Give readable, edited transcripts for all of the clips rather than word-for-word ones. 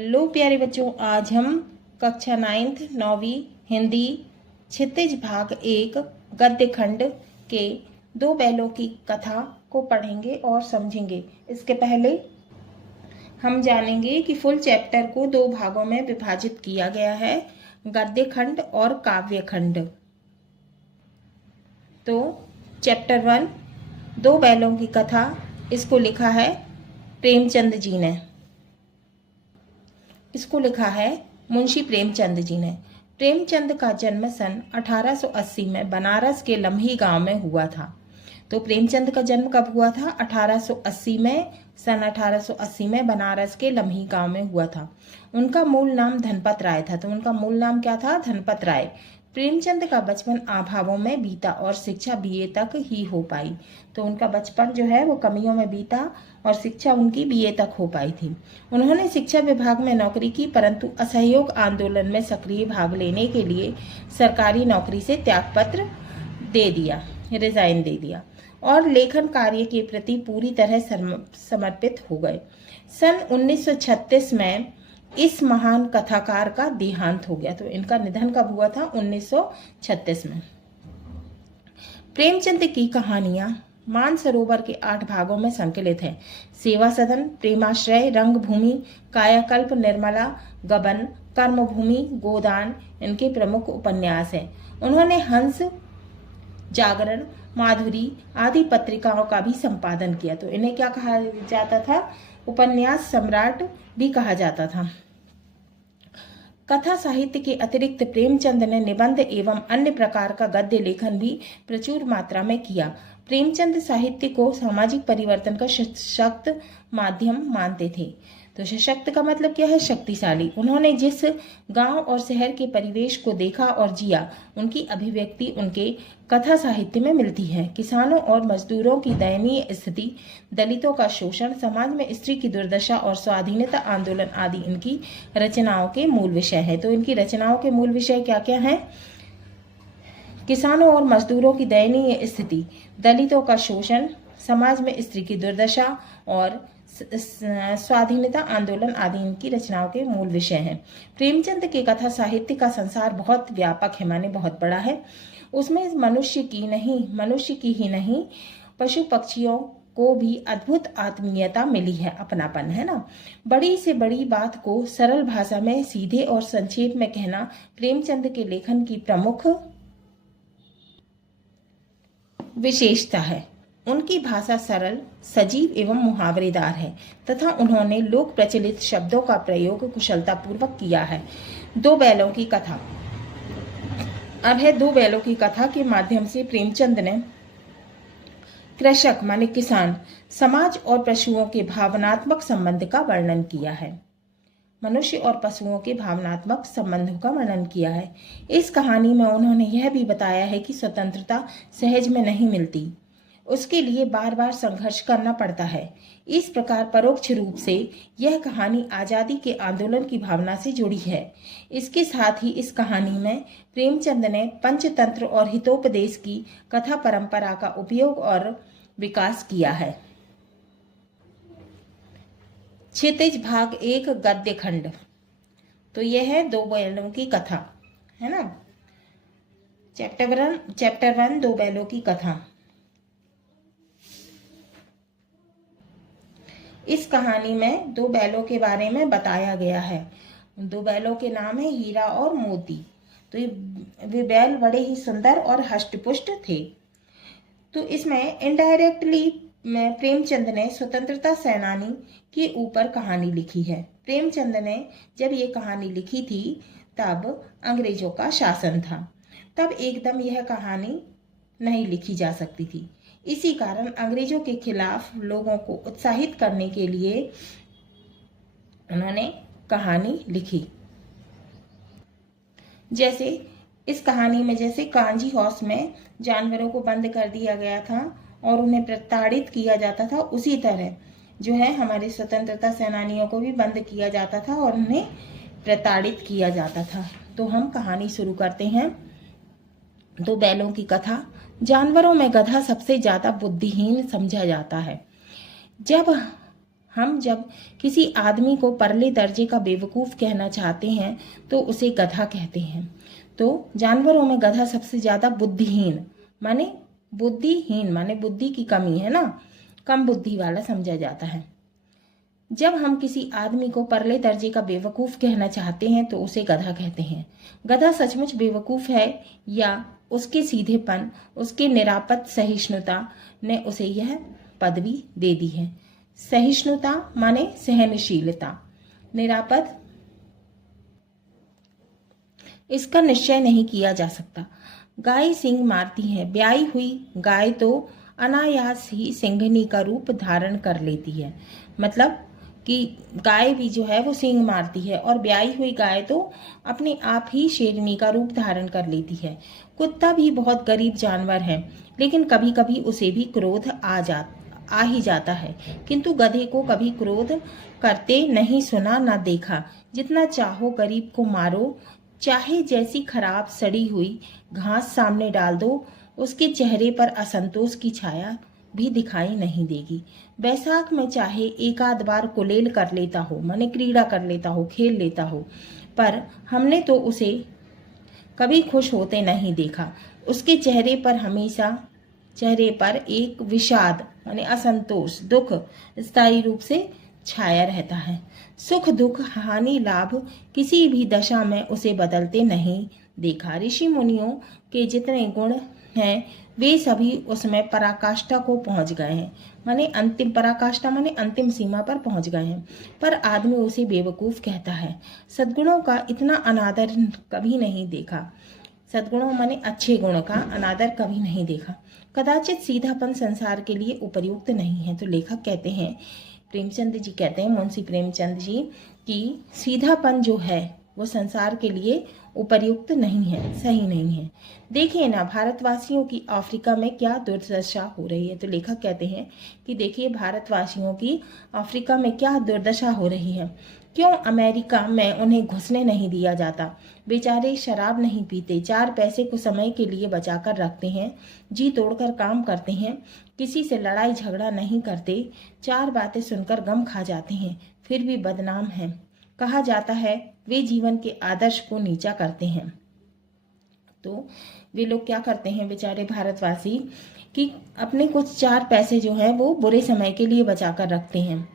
Hello प्यारे बच्चों, आज हम कक्षा 9th 9वीं हिंदी क्षितिज भाग 1 गद्य खंड के दो बैलों की कथा को पढ़ेंगे और समझेंगे। इसके पहले हम जानेंगे कि फुल चैप्टर को दो भागों में विभाजित किया गया है, गद्य खंड और काव्य खंड। तो चैप्टर 1 दो बैलों की कथा, इसको लिखा है प्रेमचंद जी ने। इसको लिखा है मुंशी प्रेमचंद जी ने। प्रेमचंद का जन्म सन 1880 में बनारस के लम्ही गांव में हुआ था। तो प्रेमचंद का जन्म कब हुआ था? 1880 में। सन 1880 में बनारस के लम्ही गांव में हुआ था। उनका मूल नाम धनपत राय था। तो उनका मूल नाम क्या था? धनपत राय। प्रेमचंद का बचपन अभावों में बीता और शिक्षा बीए तक ही हो पाई। तो उनका बचपन जो है वो कमियों में बीता और शिक्षा उनकी बीए तक हो पाई थी। उन्होंने शिक्षा विभाग में नौकरी की, परंतु असहयोग आंदोलन में सक्रिय भाग लेने के लिए सरकारी नौकरी से त्यागपत्र दे दिया, रिजाइन दे दिया और लेखन कार्य के प्रति पूरी तरह समर्पित हो गए। सन 1936 में इस महान कथाकार का देहांत हो गया। तो इनका निधन कब हुआ था? 1936 में। प्रेमचंद की कहानियां मानसरोवर के 8 भागों में संकलित है। सेवा सदन, प्रेमाश्रय, रंगभूमि, कायाकल्प, निर्मला, गबन, कर्मभूमि, गोदान इनके प्रमुख उपन्यास हैं। उन्होंने हंस, जागरण, माधुरी आदि पत्रिकाओं का भी संपादन किया। तो इन्हें क्या कहा जाता था? उपन्यास सम्राट भी कहा जाता था। कथा साहित्य के अतिरिक्त प्रेमचंद ने निबंध एवं अन्य प्रकार का गद्य लेखन भी प्रचुर मात्रा में किया। प्रेमचंद साहित्य को सामाजिक परिवर्तन का सशक्त माध्यम मानते थे। तो सशक्त का मतलब क्या है? शक्तिशाली। उन्होंने जिस गांव और शहर के परिवेश को देखा और जिया, उनकी अभिव्यक्ति उनके कथा साहित्य में मिलती है। किसानों और मजदूरों की दयनीय स्थिति, दलितों का शोषण, समाज में स्त्री की दुर्दशा और स्वाधीनता आंदोलन आदि इनकी रचनाओं के मूल विषय है। तो इनकी रचनाओं के मूल विषय क्या क्या हैं? किसानों और मजदूरों की दयनीय स्थिति, दलितों का शोषण, समाज में स्त्री की दुर्दशा और स्वाधीनता आंदोलन आदि इनकी रचनाओं के मूल विषय हैं। प्रेमचंद के कथा साहित्य का संसार बहुत व्यापक है, माने बहुत बड़ा है। उसमें मनुष्य की ही नहीं पशु पक्षियों को भी अद्भुत आत्मीयता मिली है, अपनापन है ना। बड़ी से बड़ी बात को सरल भाषा में सीधे और संक्षेप में कहना प्रेमचंद के लेखन की प्रमुख विशेषता है। उनकी भाषा सरल, सजीव एवं मुहावरेदार है तथा उन्होंने लोक प्रचलित शब्दों का प्रयोग कुशलतापूर्वक किया है। दो बैलों की कथा। अब है दो बैलों की कथा के माध्यम से प्रेमचंद ने कृषक माने किसान, समाज और पशुओं के भावनात्मक संबंध का वर्णन किया है। मनुष्य और पशुओं के भावनात्मक संबंधों का वर्णन किया है। इस कहानी में उन्होंने यह भी बताया है कि स्वतंत्रता सहज में नहीं मिलती, उसके लिए बार बार संघर्ष करना पड़ता है। इस प्रकार परोक्ष रूप से यह कहानी आजादी के आंदोलन की भावना से जुड़ी है। इसके साथ ही इस कहानी में प्रेमचंद ने पंचतंत्र और हितोपदेश की कथा परंपरा का उपयोग और विकास किया है। क्षितिज भाग 1 गद्य खंड। तो यह है दो बैलों की कथा, है ना। चैप्टर 1 दो बैलों की कथा। इस कहानी में दो बैलों के बारे में बताया गया है। दो बैलों के नाम है हीरा और मोती। तो वे बैल बड़े ही सुंदर और हष्टपुष्ट थे। तो इसमें इनडायरेक्टली प्रेमचंद ने स्वतंत्रता सेनानी के ऊपर कहानी लिखी है। प्रेमचंद ने जब ये कहानी लिखी थी तब अंग्रेजों का शासन था। तब एकदम यह कहानी नहीं लिखी जा सकती थी। इसी कारण अंग्रेजों के खिलाफ लोगों को उत्साहित करने के लिए उन्होंने कहानी लिखी। जैसे इस कहानी में जैसे कांजी हाउस में जानवरों को बंद कर दिया गया था और उन्हें प्रताड़ित किया जाता था, उसी तरह जो है हमारे स्वतंत्रता सेनानियों को भी बंद किया जाता था और उन्हें प्रताड़ित किया जाता था। तो हम कहानी शुरू करते हैं। दो बैलों की कथा। जानवरों में गधा सबसे ज्यादा बुद्धिहीन समझा जाता है। जब हम जब किसी आदमी को परले दर्जे का बेवकूफ़ कहना चाहते हैं तो उसे गधा कहते हैं। तो जानवरों में गधा सबसे ज़्यादा बुद्धिहीन माने बुद्धि की कमी है ना, कम बुद्धि वाला समझा जाता है। जब हम किसी आदमी को परले दर्जे का बेवकूफ़ कहना चाहते हैं तो उसे गधा कहते हैं। गधा सचमुच बेवकूफ़ है या उसके सीधेपन, उसके निरापद सहिष्णुता ने उसे यह पदवी दे दी है। सहिष्णुता माने सहनशीलता, निरापद इसका निश्चय नहीं किया जा सकता। गाय सींग मारती है, ब्याई हुई गाय तो अनायास ही सिंघनी का रूप धारण कर लेती है। मतलब कि गाय भी जो है वो सींग मारती है और ब्याई हुई गाय तो अपने आप ही शेरनी का रूप धारण कर लेती है। कुत्ता भी बहुत गरीब जानवर है, लेकिन कभी कभी उसे भी क्रोध आ ही जाता है, किंतु गधे को कभी क्रोध करते नहीं सुना ना देखा। जितना चाहो गरीब को मारो, चाहे जैसी खराब सड़ी हुई घास सामने डाल दो, उसके चेहरे पर असंतोष की छाया भी दिखाई नहीं देगी। बैसाख में चाहे एक आध बार कुलेल कर लेता हो, माने क्रीड़ा कर लेता हो, खेल लेता हो, पर हमने तो उसे कभी खुश होते नहीं देखा। उसके चेहरे पर एक विषाद माने असंतोष, दुख स्थायी रूप से छाया रहता है। सुख दुख हानि लाभ किसी भी दशा में उसे बदलते नहीं देखा। ऋषि मुनियों के जितने गुण हैं वे सभी उसमें पराकाष्ठा को पहुंच गए हैं, माने अंतिम पराकाष्ठा माने अंतिम सीमा पर पहुंच गए हैं, पर आदमी उसे बेवकूफ कहता है। सद्गुणों का इतना अनादर कभी नहीं देखा। सद्गुणों माने अच्छे गुण का अनादर कभी नहीं देखा। कदाचित सीधापन संसार के लिए उपयुक्त नहीं है। तो लेखक कहते हैं, प्रेमचंद जी कहते हैं, मुंशी प्रेमचंद जी, कि सीधापन जो है वो संसार के लिए उपयुक्त नहीं है, सही नहीं है। देखिए ना भारतवासियों की अफ्रीका में क्या दुर्दशा हो रही है। तो लेखक कहते हैं कि देखिए भारतवासियों की अफ्रीका में क्या दुर्दशा हो रही है। क्यों अमेरिका में उन्हें घुसने नहीं दिया जाता। बेचारे शराब नहीं पीते, 4 पैसे को समय के लिए बचा कर रखते हैं, जी तोड़कर काम करते हैं, किसी से लड़ाई झगड़ा नहीं करते, 4 बातें सुनकर गम खा जाते हैं, फिर भी बदनाम हैं। कहा जाता है वे जीवन के आदर्श को नीचा करते हैं। तो वे लोग क्या करते हैं बेचारे भारतवासी कि अपने कुछ 4 पैसे जो है वो बुरे समय के लिए बचा कर रखते हैं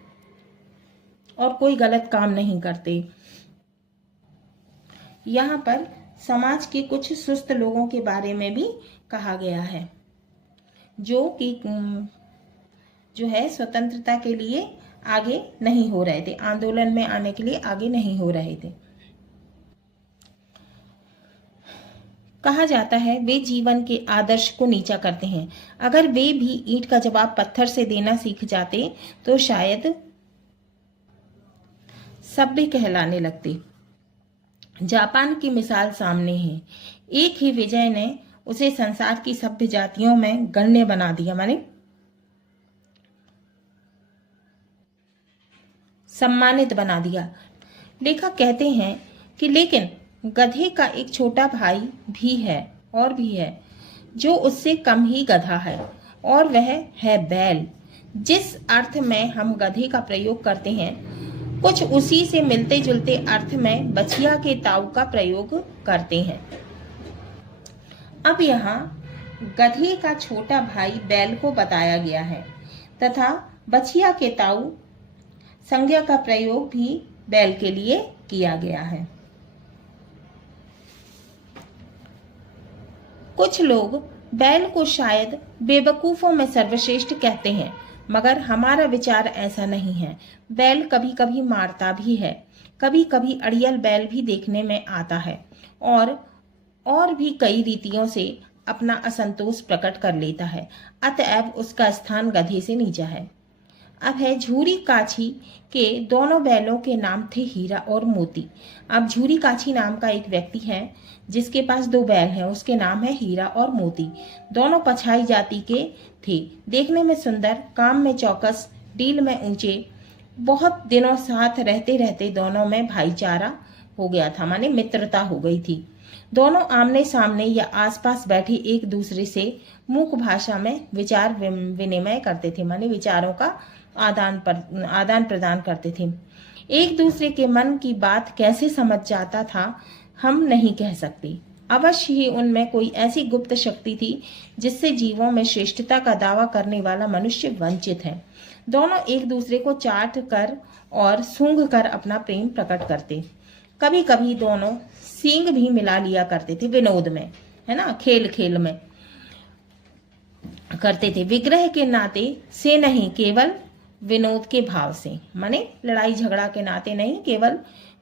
और कोई गलत काम नहीं करते। यहाँ पर समाज के कुछ सुस्त लोगों के बारे में भी कहा गया है जो कि जो है स्वतंत्रता के लिए आगे नहीं हो रहे थे, आंदोलन में आने के लिए आगे नहीं हो रहे थे। कहा जाता है वे जीवन के आदर्श को नीचा करते हैं। अगर वे भी ईंट का जवाब पत्थर से देना सीख जाते तो शायद सभ्य कहलाने लगते। जापान की मिसाल सामने है। एक ही विजय ने उसे संसार की सभ्य जातियों में गण्य बना दिया, माने सम्मानित बना दिया। लेखक कहते हैं कि लेकिन गधे का एक छोटा भाई भी है जो उससे कम ही गधा है, और वह है बैल। जिस अर्थ में हम गधे का प्रयोग करते हैं कुछ उसी से मिलते जुलते अर्थ में बछिया के ताऊ का प्रयोग करते हैं। अब यहाँ गधे का छोटा भाई बैल को बताया गया है तथा बछिया के ताऊ संज्ञा का प्रयोग भी बैल के लिए किया गया है। कुछ लोग बैल को शायद बेवकूफों में सर्वश्रेष्ठ कहते हैं, मगर हमारा विचार ऐसा नहीं है। बैल कभी कभी मारता भी है, कभी कभी अड़ियल बैल भी देखने में आता है और भी कई रीतियों से अपना असंतोष प्रकट कर लेता है। अतएव उसका स्थान गधे से नीचा है। अब है झूरी काछी के दोनों बैलों के नाम थे हीरा और मोती। अब झूरी काछी नाम का एक व्यक्ति है जिसके पास 2 बैल हैं, उसके नाम है हीरा और मोती। दोनों पछाई जाति के थे, देखने में सुंदर, काम में चौकस, डील में ऊंचे। बहुत दिनों साथ रहते रहते दोनों में भाईचारा हो गया था, माने मित्रता हो गई थी। दोनों आमने सामने या आसपास बैठे एक दूसरे से मूक भाषा में विचार विनिमय करते थे, माने विचारों का आदान प्रदान करते थे। एक दूसरे के मन की बात कैसे समझ जाता था हम नहीं कह सकते। अवश्य ही उनमें कोई ऐसी गुप्त शक्ति थी जिससे जीवों में श्रेष्ठता का दावा करने वाला मनुष्य वंचित है। दोनों एक दूसरे को चाट कर और सूंघ कर अपना प्रेम प्रकट करते। कभी कभी दोनों सींग भी मिला लिया करते थे, विनोद में, है ना, खेल खेल में करते थे। विग्रह के नाते से नहीं, केवल विनोद के भाव से, माने लड़ाई झगड़ा के नाते नहीं, केवल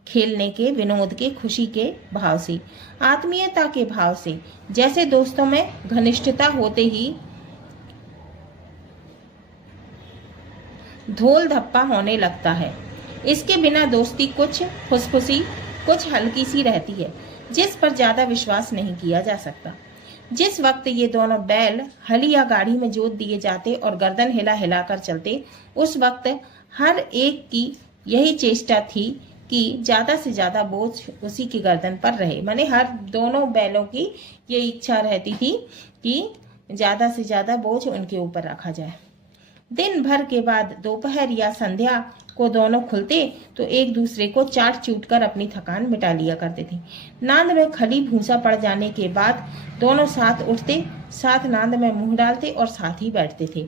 खेलने के, विनोद के, खुशी के भाव से, आत्मीयता के भाव से। जैसे दोस्तों में घनिष्ठता होते ही धोल धप्पा होने लगता है। इसके बिना दोस्ती कुछ फुसफुसी, कुछ हल्की सी रहती है, जिस पर ज्यादा विश्वास नहीं किया जा सकता। जिस वक्त ये दोनों बैल हली या गाड़ी में जोत दिए जाते और गर्दन हिला हिलाकर चलते, उस वक्त हर एक की यही चेष्टा थी कि ज्यादा से ज्यादा बोझ उसी की गर्दन पर रहे। माने हर दोनों बैलों की ये इच्छा रहती थी कि ज्यादा से ज्यादा बोझ उनके ऊपर रखा जाए। दिन भर के बाद दोपहर या संध्या को दोनों खुलते तो एक दूसरे को चाट चूट कर अपनी थकान मिटा लिया करते थे। नांद में खली भूसा पड़ जाने के बाद दोनों साथ उठते, साथ नांद में मुंह डालते और साथ ही बैठते थे।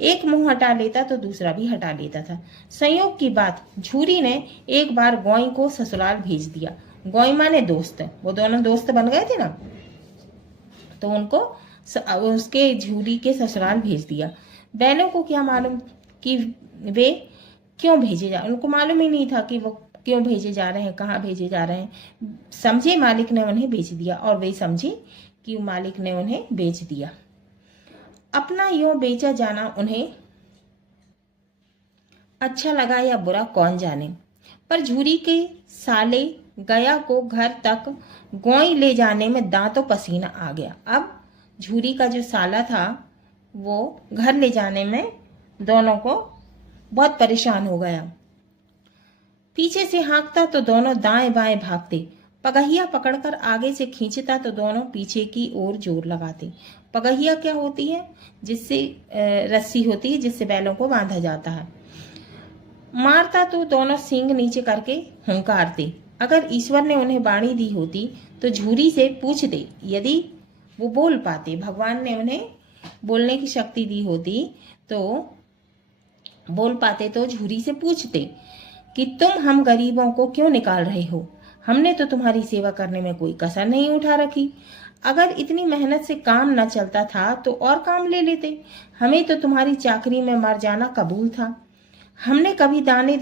एक मुंह हटा लेता तो दूसरा भी हटा लेता था। संयोग की बात, झूरी ने एक बार गोई को ससुराल भेज दिया। गोई माने दोस्त, वो दोनों दोस्त बन गए थे ना, तो उनको उसके झूरी के ससुराल भेज दिया। बैलों को क्या मालूम कि वे क्यों भेजे जा, उनको मालूम ही नहीं था कि वो क्यों भेजे जा रहे हैं, कहाँ भेजे जा रहे हैं। समझे मालिक ने उन्हें बेच दिया और वे समझे कि मालिक ने उन्हें बेच दिया। अपना यूं बेचा जाना उन्हें अच्छा लगा या बुरा कौन जाने, पर झूरी के साले गया को घर तक गोई ले जाने में दांतों पसीना आ गया। अब झूरी का जो साला था वो घर ले जाने में दोनों को बहुत परेशान हो गया। पीछे से हाँकता तो दोनों दाएं बाएं भागते, पगहिया पकड़कर आगे से खींचता तो दोनों पीछे की ओर जोर लगाते। पगहिया क्या होती है? जिससे रस्सी होती है जिससे बैलों को बांधा जाता है। मारता तो दोनों सींग नीचे करके हुंकारते। अगर ईश्वर ने उन्हें बाणी दी होती तो झूरी से पूछते, यदि वो बोल पाते, भगवान ने उन्हें बोलने की शक्ति दी होती तो बोल पाते, तो झूरी से पूछते कि तुम हम गरीबों को क्यों निकाल रहे हो? हमने तो तुम्हारी सेवा करने में कोई कसर नहीं उठा रखी। अगर इतनी मेहनत से काम न चलता था तो और काम ले लेते। हमें तो तुम्हारी चाकरी में मर जाना कबूल था। हमने कभी दाने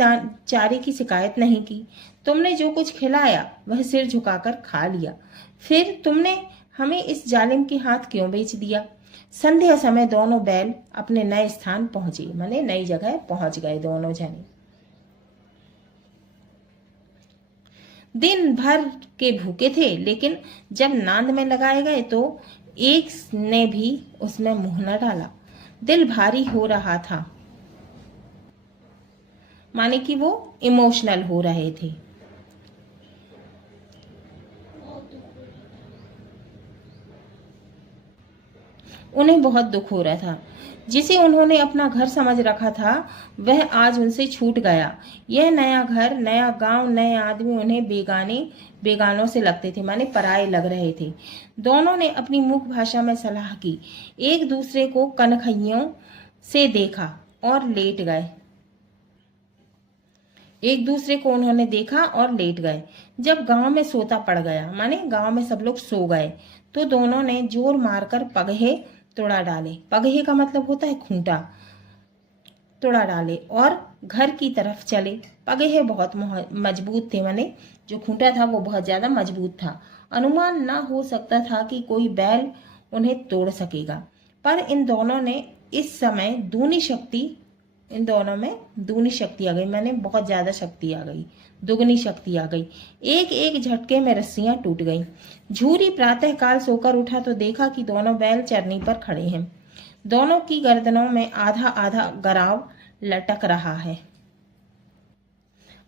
चारे की शिकायत नहीं की। तुमने जो कुछ खिलाया वह सिर झुकाकर खा लिया। फिर तुमने हमें इस जालिम के हाथ क्यों बेच दिया? संध्या समय दोनों बैल अपने नए स्थान पहुंचे, माने नई जगह पहुंच गए दोनों जने। दिन भर के भूखे थे, लेकिन जब नांद में लगाए गए तो एक ने भी उसमें मुंह न डाला। दिल भारी हो रहा था, माने कि वो इमोशनल हो रहे थे। उन्हें बहुत दुख हो रहा था। जिसे उन्होंने अपना घर समझ रखा था वह आज उनसे छूट गया। यह नया घर, नया गांव, नए आदमी उन्हें बेगानों से लगते थे, माने पराये लग रहे थे। दोनों ने अपनी मुख भाषा में सलाह की, एक दूसरे को कनखइयों से देखा और लेट गए। एक दूसरे को उन्होंने देखा और लेट गए। जब गांव में सोता पड़ गया, माने गांव में सब लोग सो गए, तो दोनों ने जोर मारकर पगहे तोड़ा डाले। पगहे का मतलब होता है खूंटा। तोड़ा डाले और घर की तरफ चले। पगहे बहुत मजबूत थे, माने जो खूंटा था वो बहुत ज्यादा मजबूत था। अनुमान ना हो सकता था कि कोई बैल उन्हें तोड़ सकेगा, पर इन दोनों में दूनी शक्ति आ गई, माने बहुत ज्यादा शक्ति आ गई, दुगनी शक्ति आ गई। एक एक झटके में रस्सियां टूट गईं। झूरी प्रातः काल सोकर उठा तो देखा कि दोनों बैल चरनी पर खड़े हैं। दोनों की गर्दनों में आधा आधा गराव लटक रहा है।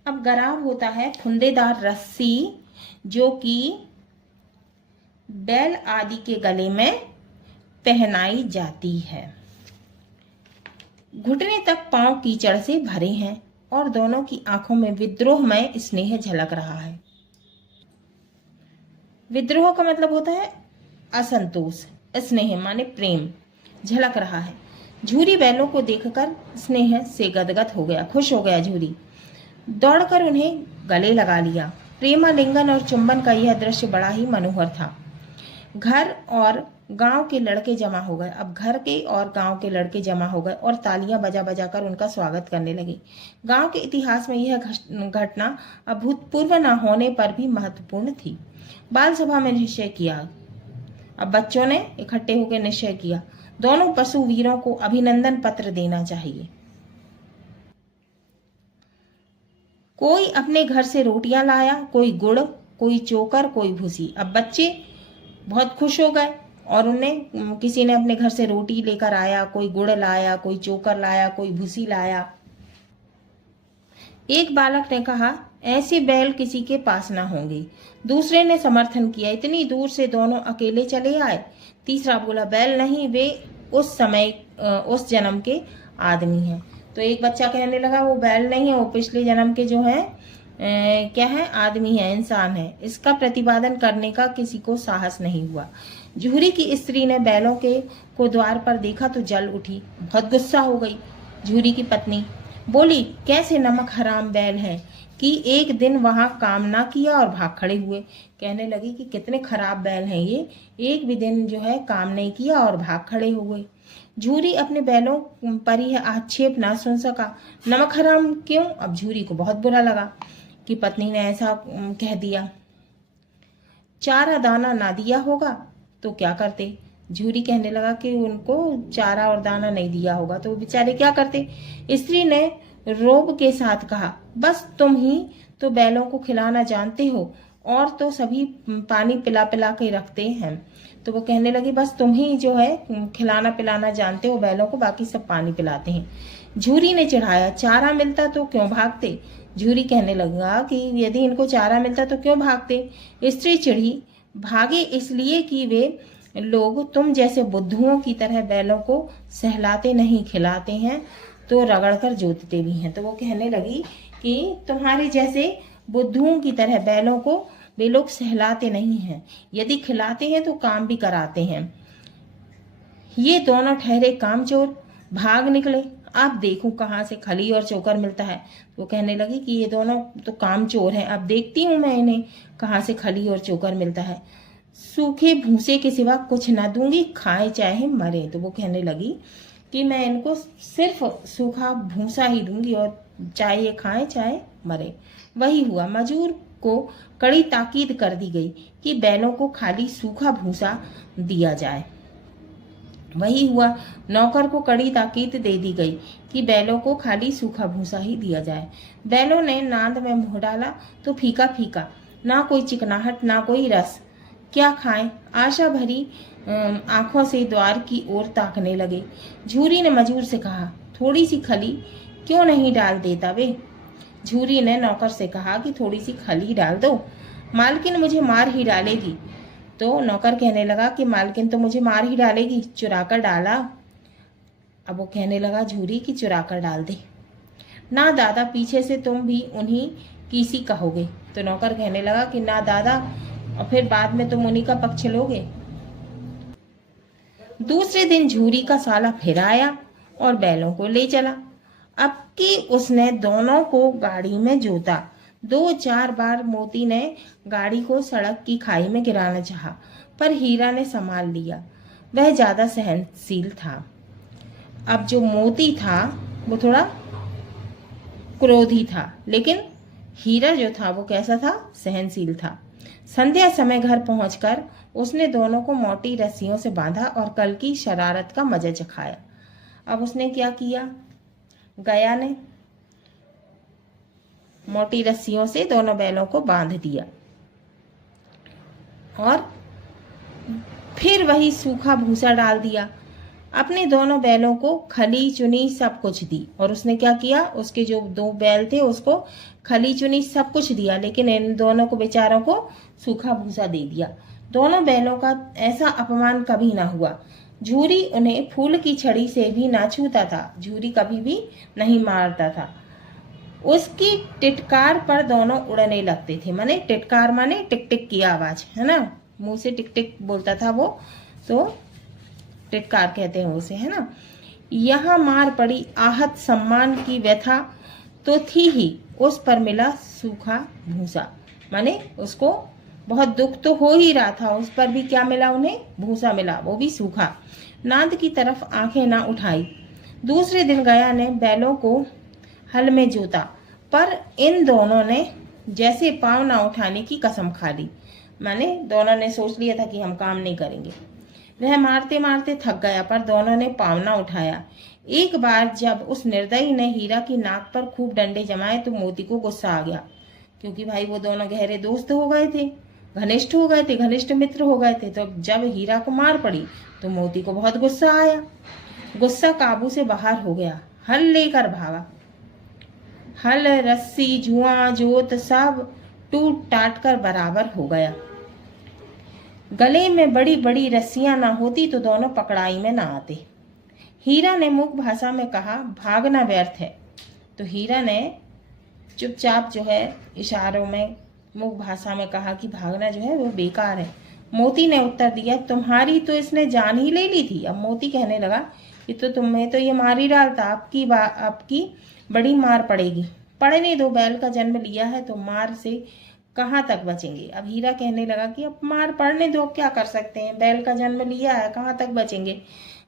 अब गराव होता है फुंदेदार रस्सी जो कि बैल आदि के गले में पहनाई जाती है। घुटने तक पांव कीचड़ से भरे हैं और दोनों की आंखों में विद्रोहमय स्नेह झलक रहा है। विद्रोह का मतलब होता है असंतोष, स्नेह माने प्रेम, झलक रहा है। झूरी बैलों को देखकर स्नेह से गदगद हो गया, खुश हो गया। झूरी दौड़कर उन्हें गले लगा लिया। प्रेमालिंगन और चुंबन का यह दृश्य बड़ा ही मनोहर था। घर और गांव के लड़के जमा हो गए। अब घर के और गांव के लड़के जमा हो गए और तालियां बजा बजा कर उनका स्वागत करने लगे। गांव के इतिहास में यह घटना अभूतपूर्व न होने पर भी महत्वपूर्ण थी। बाल सभा में निश्चय किया। अब बच्चों ने इकट्ठे होकर निश्चय किया, दोनों पशु वीरों को अभिनंदन पत्र देना चाहिए। कोई अपने घर से रोटियां लाया, कोई गुड़, कोई चोकर, कोई भूसी। अब बच्चे बहुत खुश हो गए और उन्हें किसी ने अपने घर से रोटी लेकर आया, कोई गुड़ लाया, कोई चोकर लाया, कोई भूसी लाया। एक बालक ने कहा, ऐसे बैल किसी के पास ना होंगे। दूसरे ने समर्थन किया, इतनी दूर से दोनों अकेले चले आए। तीसरा बोला, बैल नहीं, वे उस समय उस जन्म के आदमी हैं। तो एक बच्चा कहने लगा, वो बैल नहीं है, वो पिछले जन्म के जो है क्या है, आदमी है, इंसान है। इसका प्रतिपादन करने का किसी को साहस नहीं हुआ। झूरी की स्त्री ने बैलों को द्वार पर देखा तो जल उठी, बहुत गुस्सा हो गई। झूरी की पत्नी बोली, कैसे नमक हराम बैल हैं कि एक दिन वहां काम ना किया और भाग खड़े हुए। कहने लगी कि कितने खराब बैल हैं ये, एक भी दिन जो है काम नहीं किया और भाग खड़े हुए। झूरी अपने बैलों पर यह आक्षेप ना सुन सका। नमक हराम क्यों? अब झूरी को बहुत बुरा लगा कि पत्नी ने ऐसा कह दिया। चारा दाना ना दिया होगा तो क्या करते? झूरी कहने लगा कि उनको चारा और दाना नहीं दिया होगा तो बेचारे क्या करते? स्त्री ने रोब के साथ कहा, बस तुम ही तो बैलों को खिलाना जानते हो, और तो सभी पानी पिला पिला के रखते हैं। तो वो कहने लगी, बस तुम ही जो है खिलाना पिलाना जानते हो बैलों को, बाकी सब पानी पिलाते हैं। झूरी ने चिढ़ाया, चारा मिलता तो क्यों भागते? झूरी कहने लगा कि यदि इनको चारा मिलता तो क्यों भागते? स्त्री चिढ़ी, भागे इसलिए कि वे लोग तुम जैसे बुद्धुओं की तरह बैलों को सहलाते नहीं, खिलाते हैं तो रगड़कर जोतते भी हैं। तो वो कहने लगी कि तुम्हारे जैसे बुद्धुओं की तरह बैलों को वे लोग सहलाते नहीं हैं, यदि खिलाते हैं तो काम भी कराते हैं। ये दोनों ठहरे कामचोर, भाग निकले। अब देखूं कहाँ से खली और चोकर मिलता है। वो कहने लगी कि ये दोनों तो कामचोर हैं, अब देखती हूँ मैं इन्हें कहाँ से खली और चोकर मिलता है। सूखे भूसे के सिवा कुछ ना दूंगी, खाए चाहे मरे। तो वो कहने लगी कि मैं इनको सिर्फ सूखा भूसा ही दूंगी और चाहे ये खाए चाहे मरे। वही हुआ। मजूर को कड़ी ताकीद कर दी गई कि बैलों को खाली सूखा भूसा दिया जाए। वही हुआ। नौकर को कड़ी ताकीद दे दी गई कि बैलों को खाली सूखा भूसा ही दिया जाए। बैलों ने नांद में मुंह डाला तो फीका फीका, ना कोई चिकनाहट ना कोई रस। क्या खाएं? आशा भरी आंखों से द्वार की ओर ताकने लगे। झूरी ने मजूर से कहा, थोड़ी सी खली क्यों नहीं डाल देता वे? झूरी ने नौकर से कहा कि थोड़ी सी खली डाल दो, मालकिन मुझे मार ही डालेगी। तो नौकर कहने लगा कि मालकिन तो मुझे मार ही डालेगी, चुरा कर डाला। अब वो कहने लगा झूरी कि चुरा कर डाल दे। ना दादा, पीछे से तुम भी उन्हीं की सी कहोगे। तो नौकर कहने लगा कि ना दादा, और फिर बाद में तुम उन्हीं का पक्ष लोगे। दूसरे दिन झूरी का साला फिर आया और बैलों को ले चला। अब कि उसने दोनों को गाड़ी में जोता। 2-4 बार मोती ने गाड़ी को सड़क की खाई में गिराना चाहा, पर हीरा ने संभाल लिया। वह ज्यादा सहनशील था। अब जो मोती था वो थोड़ा क्रोधी था, लेकिन हीरा जो था वो कैसा था? सहनशील था। संध्या समय घर पहुंचकर उसने दोनों को मोटी रस्सियों से बांधा और कल की शरारत का मजा चखाया। अब उसने क्या किया? गया ने मोटी रस्सियों से दोनों बैलों को बांध दिया और फिर वही सूखा भूसा डाल दिया। अपने दोनों बैलों को खली चुनी सब कुछ दी। और उसने क्या किया? उसके जो 2 बैल थे उसको खली चुनी सब कुछ दिया, लेकिन इन दोनों को बेचारों को सूखा भूसा दे दिया। दोनों बैलों का ऐसा अपमान कभी ना हुआ। झूरी उन्हें फूल की छड़ी से भी ना छूता था, झूरी कभी भी नहीं मारता था। उसकी टिटकार पर दोनों उड़ने लगते थे। माने टिटकार माने टिक टिक की आवाज, है ना, मुंह से टिक टिक बोलता था वो, तो टिटकार कहते हैं उसे, है ना। यहाँ मार पड़ी आहत सम्मान की व्यथा तो थी ही, उस पर मिला सूखा भूसा। माने उसको बहुत दुख तो हो ही रहा था, उस पर भी क्या मिला उन्हें, भूसा मिला, वो भी सूखा। नाद की तरफ आंखें ना उठाई। दूसरे दिन गया ने बैलों को हल में जोता, पर इन दोनों ने जैसे पांव ना उठाने की कसम खा ली। माने दोनों ने सोच लिया था कि हम काम नहीं करेंगे। वह मारते मारते थक गया, पर दोनों ने पांव ना उठाया। एक बार जब उस निर्दयी ने हीरा की नाक पर खूब डंडे जमाए तो मोती को गुस्सा आ गया, क्योंकि भाई वो दोनों गहरे दोस्त हो गए थे, घनिष्ठ हो गए थे, घनिष्ठ मित्र हो गए थे। तो जब हीरा को मार पड़ी तो मोती को बहुत गुस्सा आया। गुस्सा काबू से बाहर हो गया, हल लेकर भागा। हल, रस्सी, जुआ, जोत सब टूट टाट कर बराबर हो गया। गले में बड़ी बड़ी रस्सियां ना होती तो दोनों पकड़ाई में ना आते। हीरा ने मुख भाषा में कहा, भागना व्यर्थ है। तो हीरा ने चुपचाप जो है इशारों में मुख भाषा में कहा कि भागना जो है वो बेकार है। मोती ने उत्तर दिया, तुम्हारी तो इसने जान ही ले ली थी। अब मोती कहने लगा कि तो तुम्हें तो ये मार ही डालता, आपकी बड़ी मार पड़ेगी। पढ़ने दो, बैल का जन्म लिया है तो मार से कहाँ तक बचेंगे। अब हीरा कहने लगा कि अब मार पड़ने दो, क्या कर सकते हैं, बैल का जन्म लिया है, कहाँ तक बचेंगे।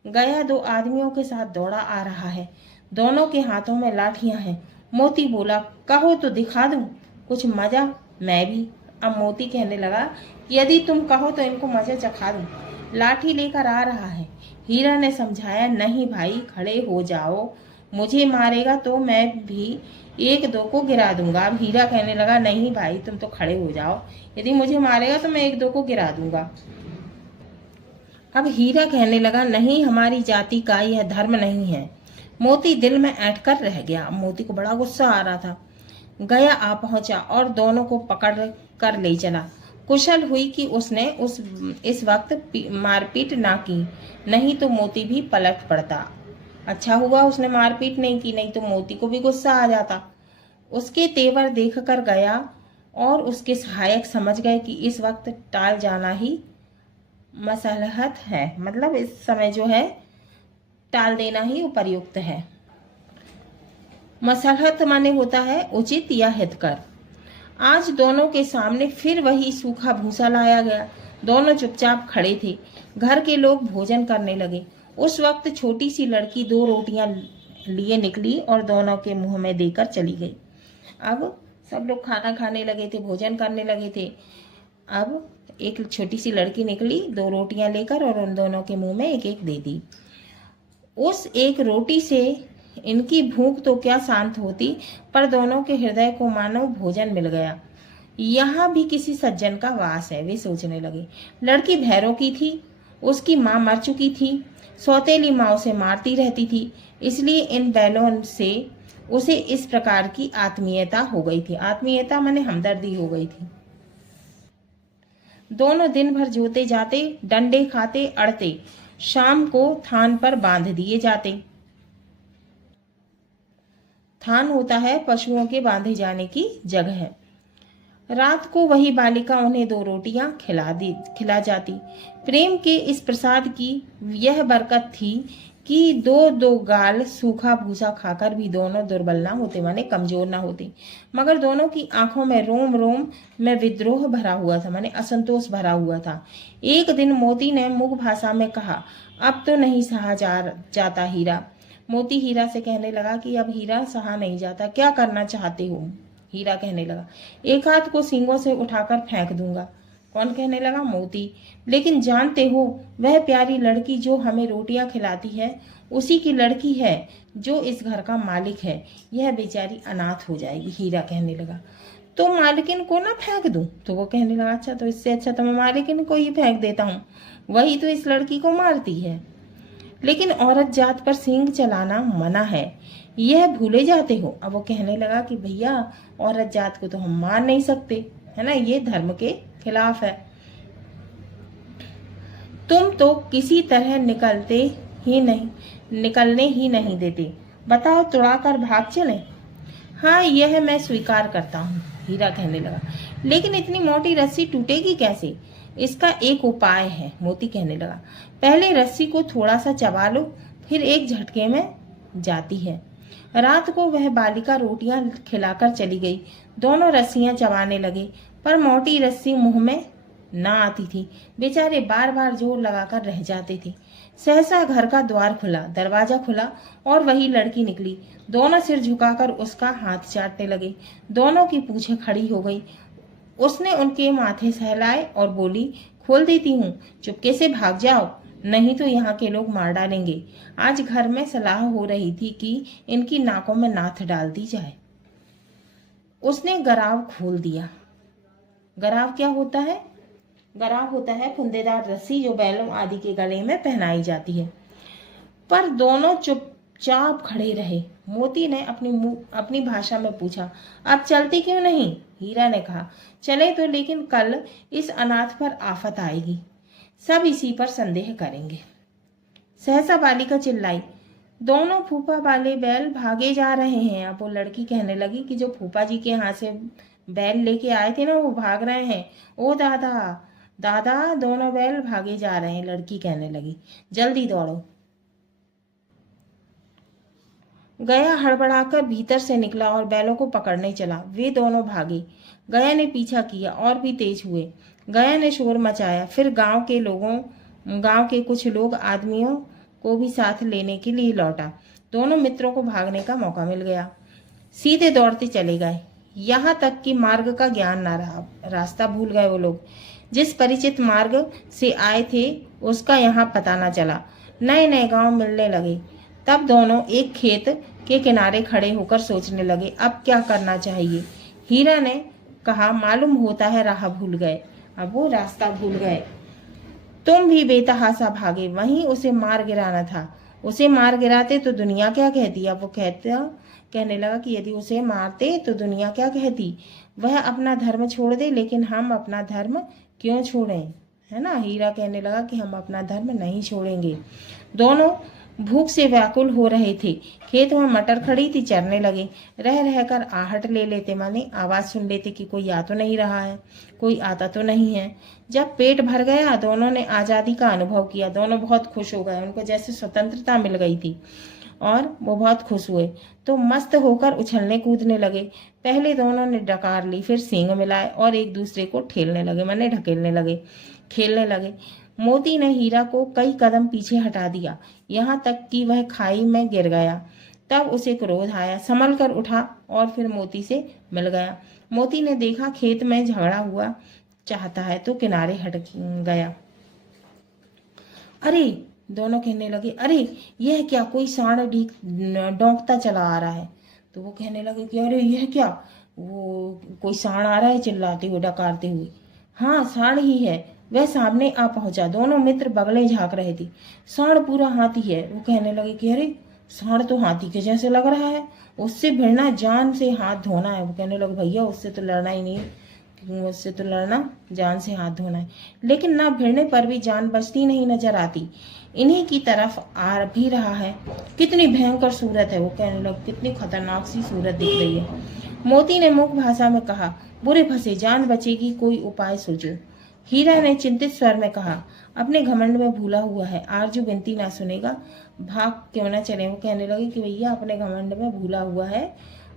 गया दो आदमियों के साथ दौड़ा आ रहा है, दोनों के हाथों में लाठियां हैं। मोती बोला, कहो तो दिखा दूं कुछ मजा मैं भी। अब मोती कहने लगा कि यदि तुम कहो तो इनको मजा चखा दूं, लाठी लेकर आ रहा है। हीरा ने समझाया, नहीं भाई खड़े हो जाओ, मुझे मारेगा तो मैं भी एक दो को गिरा दूंगा। अब हीरा कहने लगा, नहीं भाई तुम तो खड़े हो जाओ, यदि मुझे मारेगा तो मैं एक दो को गिरा दूंगा। अब हीरा कहने लगा, नहीं हमारी जाति का यह धर्म नहीं है। मोती दिल में ऐंठ कर रह गया। मोती को बड़ा गुस्सा आ रहा था। गया आ पहुंचा और दोनों को पकड़ कर ले चला। कुशल हुई कि उसने इस वक्त मारपीट ना की, नहीं तो मोती भी पलट पड़ता। अच्छा हुआ उसने मारपीट नहीं की, नहीं तो मोती को भी गुस्सा आ जाता। उसके तेवर देखकर गया और उसके सहायक समझ गए कि इस वक्त टाल जाना ही मसलहत है, मतलब इस समय जो है टाल देना ही उपयुक्त है। मसलहत माने होता है उचित या हितकर। आज दोनों के सामने फिर वही सूखा भूसा लाया गया। दोनों चुपचाप खड़े थे। घर के लोग भोजन करने लगे। उस वक्त छोटी सी लड़की 2 रोटियां लिए निकली और दोनों के मुंह में देकर चली गई। अब सब लोग खाना खाने लगे थे, भोजन करने लगे थे। अब एक छोटी सी लड़की निकली 2 रोटियां लेकर और उन दोनों के मुंह में एक एक दे दी। उस एक रोटी से इनकी भूख तो क्या शांत होती, पर दोनों के हृदय को मानो भोजन मिल गया। यहाँ भी किसी सज्जन का वास है, वे सोचने लगे। लड़की भैरों की थी, उसकी माँ मर चुकी थी, सौतेली माँ उसे मारती रहती थी, इसलिए इन बैलों से उसे इस प्रकार की आत्मीयता हो गई थी। आत्मीयता माने हमदर्दी हो गई थी। दोनों दिन भर जोते जाते, डंडे खाते, अड़ते, शाम को थान पर बांध दिए जाते। थान होता है पशुओं के बांधे जाने की जगह। रात को वही बालिका उन्हें 2 रोटियां खिला जाती। प्रेम के इस प्रसाद की यह बरकत थी कि 2-2 गाल सूखा भूसा खाकर भी दोनों दुर्बल ना होते, माने कमजोर ना होते। मगर दोनों की आंखों में रोम रोम में विद्रोह भरा हुआ था, माने असंतोष भरा हुआ था। एक दिन मोती ने मुख भाषा में कहा, अब तो नहीं सहा जाता हीरा। मोती हीरा से कहने लगा कि अब हीरा सहा नहीं जाता, क्या करना चाहते हो। हीरा कहने लगा, एक हाथ को सींगों से उठाकर फेंक दूंगा। कौन कहने लगा? मोती। लेकिन जानते हो, वह प्यारी लड़की जो हमें रोटियां खिलाती है उसी की लड़की है जो इस घर का मालिक है। यह बेचारी अनाथ हो जाएगी। हीरा कहने लगा, तो मालिकिन को ना फेंक दूं? तो वो कहने लगा, अच्छा तो इससे अच्छा तो मैं मालिकिन को ही फेंक देता हूँ, वही तो इस लड़की को मारती है। लेकिन औरत जात पर सींग चलाना मना है, यह भूले जाते हो। अब वो कहने लगा कि भैया औरत जात को तो हम मार नहीं सकते, है ना, ये धर्म के खिलाफ है। तुम तो किसी तरह निकलने ही नहीं देते। बताओ, तुड़ाकर भाग चले? हाँ, यह मैं स्वीकार करता हूँ, हीरा कहने लगा, लेकिन इतनी मोटी रस्सी टूटेगी कैसे? इसका एक उपाय है, मोती कहने लगा। पहले रस्सी को थोड़ा सा चबा लो, फिर एक झटके में जाती है। रात को वह बालिका रोटियां खिलाकर चली गई। दोनों रस्सियां चबाने लगे, पर मोटी रस्सी मुंह में ना आती थी। बेचारे बार बार जोर लगाकर रह जाते थे। सहसा घर का द्वार खुला, दरवाजा खुला और वही लड़की निकली। दोनों सिर झुकाकर उसका हाथ चाटने लगे। दोनों की पूंछें खड़ी हो गई। उसने उनके माथे सहलाए और बोली, खोल देती हूँ, चुपके से भाग जाओ, नहीं तो यहाँ के लोग मार डालेंगे। आज घर में सलाह हो रही थी कि इनकी नाकों में नाथ डाल दी जाए। उसने गराव खोल दिया। गराव क्या होता है? गराव होता है फुंदेदार रस्सी जो बैलों आदि के गले में पहनाई जाती है। पर दोनों चुपचाप खड़े रहे। मोती ने अपनी भाषा में पूछा, अब चलती क्यों नहीं? हीरा ने कहा, चले तो, लेकिन कल इस अनाथ पर आफत आएगी, सब इसी पर संदेह करेंगे। सहसा बालिका चिल्लाई, दोनों फूफा वाले बैल भागे जा रहे हैं। अब वो लड़की कहने लगी कि जो फूफा जी के यहाँ से बैल लेके आए थे ना, वो भाग रहे हैं। ओ दादा, दादा, दोनों बैल भागे जा रहे हैं। लड़की कहने लगी, जल्दी दौड़ो। गया हड़बड़ाकर भीतर से निकला और बैलों को पकड़ने चला। वे दोनों भागे। गया ने पीछा किया और भी तेज हुए। गया ने शोर मचाया। फिर गांव के कुछ लोग आदमियों को भी साथ लेने के लिए लौटा। दोनों मित्रों को भागने का मौका मिल गया। सीधे दौड़ते चले गए, यहाँ तक कि मार्ग का ज्ञान न रहा। रास्ता भूल गए वो लोग। जिस परिचित मार्ग से आए थे उसका यहाँ पता न चला। नए नए गांव मिलने लगे। तब दोनों एक खेत के किनारे खड़े होकर सोचने लगे, अब क्या करना चाहिए। हीरा ने कहा, मालूम होता है राह भूल गए। अब वो रास्ता भूल गए। तुम भी बेतहासा भागे, वहीं उसे मार गिराना था। उसे मार गिराते तो दुनिया क्या कहती। अब वो कहने लगा कि यदि उसे मारते तो दुनिया क्या कहती। वह अपना धर्म छोड़ दे, लेकिन हम अपना धर्म क्यों छोड़ें, है ना। हीरा कहने लगा कि हम अपना धर्म नहीं छोड़ेंगे। दोनों भूख से व्याकुल हो रहे थे। खेत में मटर खड़ी थी, चरने लगे। रह रहकर आहट ले लेते, माने आवाज सुन लेते कि कोई आ तो नहीं रहा है, कोई आता तो नहीं है। जब पेट भर गया, दोनों ने आजादी का अनुभव किया। दोनों बहुत खुश हो गए, उनको जैसे स्वतंत्रता मिल गई थी और वो बहुत खुश हुए। तो मस्त होकर उछलने कूदने लगे। पहले दोनों ने डकार ली, फिर सींग मिलाए और एक दूसरे को ठेलने लगे, माने ढकेलने लगे, खेलने लगे। मोती ने हीरा को कई कदम पीछे हटा दिया, यहाँ तक कि वह खाई में गिर गया। तब उसे क्रोध आया, संभल कर उठा और फिर मोती से मिल गया। मोती ने देखा खेत में झगड़ा हुआ चाहता है तो किनारे हट गया। अरे, दोनों कहने लगे, अरे यह क्या, कोई सांड डोंकता चला आ रहा है। तो वो कहने लगे कि अरे यह क्या, वो कोई सांड आ रहा है चिल्लाते हुए, डकारते हुए। हाँ, सांड ही है। वह सामने आ पहुंचा। दोनों मित्र बगले झांक रहे थे। सांड पूरा हाथी है। वो कहने लगे कि अरे, सांड तो हाथी के जैसे लग रहा है, उससे भिड़ना जान से हाथ धोना है। वो कहने लगे, भैया उससे तो लड़ना ही नहीं, उससे तो लड़ना जान से हाथ धोना है। लेकिन ना भिड़ने पर भी जान बचती नहीं नजर आती। इन्हीं की तरफ आ भी रहा है। कितनी भयंकर सूरत है। वो कहने लगे, कितनी खतरनाक सी सूरत दिख रही है। मोती ने मूक भाषा में कहा, बुरे फंसे, जान बचेगी, कोई उपाय सोचो। हीरा ने चिंतित स्वर में कहा, अपने घमंड में भूला हुआ है, आरजू विनती ना सुनेगा, भाग क्यों ना चले। वो कहने लगे कि भैया अपने घमंड में भूला हुआ है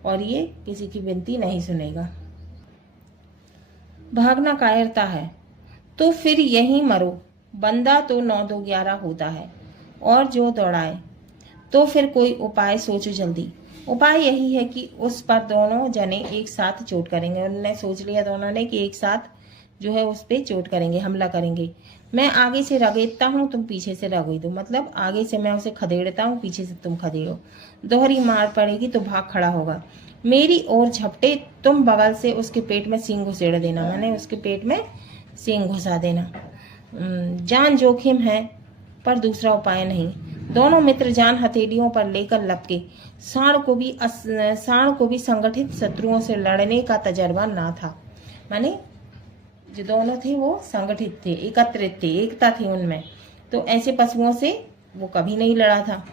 और ये किसी की विनती नहीं सुनेगा। भागना कायरता है तो फिर यहीं मरो। बंदा तो 9-2-11 होता है, और जो दौड़ाए तो फिर कोई उपाय सोचो जल्दी। उपाय यही है कि उस पर दोनों जने एक साथ चोट करेंगे। उन्होंने सोच लिया दोनों ने कि एक साथ जो है उस पे चोट करेंगे, हमला करेंगे। मैं आगे से रगेदता हूँ, तुम पीछे से रगेदो, मतलब आगे से मैं उसे खदेड़ता हूँ, पीछे से तुम खदेड़ो। दोहरी मार पड़ेगी तो भाग खड़ा होगा। मेरी ओर झपटे, तुम बगल से उसके पेट में सींग घुसेड़ देना, मैंने उसके पेट में सींग घुसा देना। जान जोखिम है पर दूसरा उपाय नहीं। दोनों मित्र जान हथेलियों पर लेकर लपके। सांड को भी संगठित शत्रुओं से लड़ने का तजर्बा ना था। माने जो दोनों थे वो संगठित थे, एकत्रित थे, एकता थी उनमें। तो ऐसे पशुओं से वो कभी नहीं लड़ा था।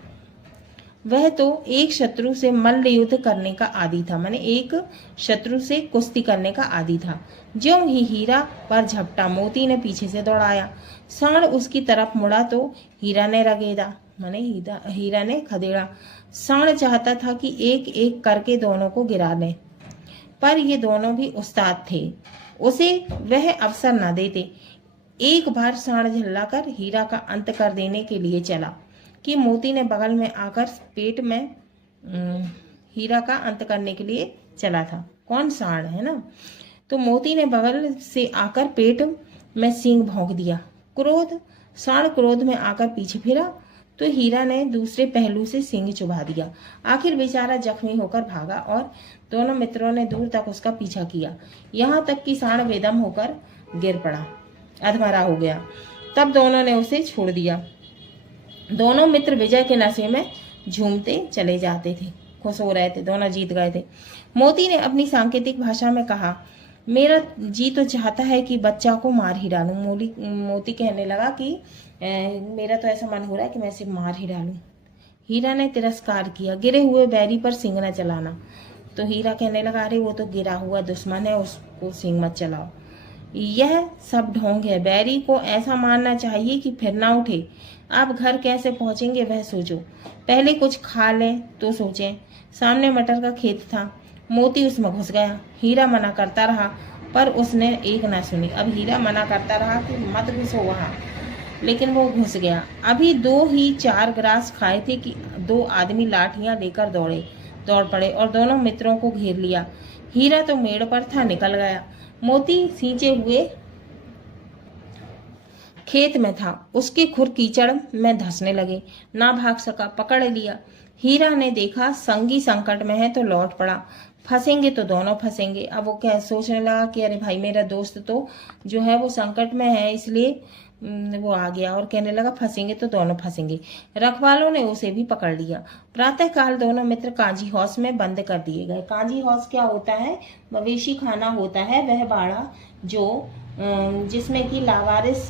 वह तो एक शत्रु से मल्ल युद्ध करने का आदी था, माने एक शत्रु से कुश्ती करने का आदी था। ज्यों ही हीरा पर झपटा, मोती ने पीछे से दौड़ाया। सांड उसकी तरफ मुड़ा तो हीरा ने रगेदा, माने हीरा ने खदेड़ा। सांड चाहता था कि एक एक करके दोनों को गिरा ले, पर ये दोनों भी उस्ताद थे, उसे वह अवसर न देते। एक बार सांड झल्लाकर हीरा का अंत कर देने के लिए चला कि मोती ने बगल में आकर पेट में हीरा का अंत करने के लिए चला था। कौन? सांड है ना। तो मोती ने बगल से आकर पेट में सींग भोंक दिया। सांड क्रोध में आकर पीछे फिरा तो हीरा ने दूसरे पहलू से सींग चुभा दिया। आखिर बेचारा जख्मी होकर भागा और दोनों मित्रों ने दूर तक उसका पीछा किया, यहाँ तक कि सांड बेदम होकर गिर पड़ा, अधमरा हो गया। तब दोनों ने उसे छोड़ दिया। दोनों मित्र विजय के नशे में झूमते चले जाते थे, खुश हो रहे थे, दोनों जीत गए थे। मोती ने अपनी सांकेतिक भाषा में कहा, मेरा जी तो चाहता है कि बच्चा को मार ही डालूं। मोती कहने लगा कि मेरा तो ऐसा मन हो रहा है कि मैं इसे मार ही डालूं। हीरा ने तिरस्कार किया, गिरे हुए बैरी पर सींग न चलाना। तो हीरा कहने लगा, अरे वो तो गिरा हुआ दुश्मन है, उसको सींग मत चलाओ, यह सब ढोंग है। बैरी को ऐसा मारना चाहिए कि फिर ना उठे। आप घर कैसे पहुंचेंगे वह सोचो, पहले कुछ खा लें तो सोचें। सामने मटर का खेत था, मोती उसमें घुस गया। हीरा मना करता रहा पर उसने एक ना सुनी। अब हीरा मना करता रहा कि मत घुसो वहाँ, लेकिन वो घुस गया। अभी 2 ही 4 ग्रास खाए थे कि 2 आदमी लाठियां लेकर दौड़ पड़े और दोनों मित्रों को घेर लिया। हीरा तो मेड़ पर था, निकल गया। मोती सींचे हुए खेत में था, उसके खुर कीचड़ में धंसने लगे, ना भाग सका, पकड़ लिया। हीरा ने देखा संगी संकट में है तो लौट पड़ा, फंसेंगे तो दोनों फंसेंगे। अब वो क्या सोचने लगा कि अरे भाई, मेरा दोस्त तो जो है वो संकट में है, इसलिए वो आ गया और कहने लगा फंसेंगे तो दोनों फंसेंगे। रखवालों ने उसे भी पकड़ लिया। प्रातःकाल दोनों मित्र कांजी हौस में बंद कर दिए गए। कांजी हौस क्या होता है? मवेशी खाना होता है, वह बाड़ा जो जिसमें कि लावारिस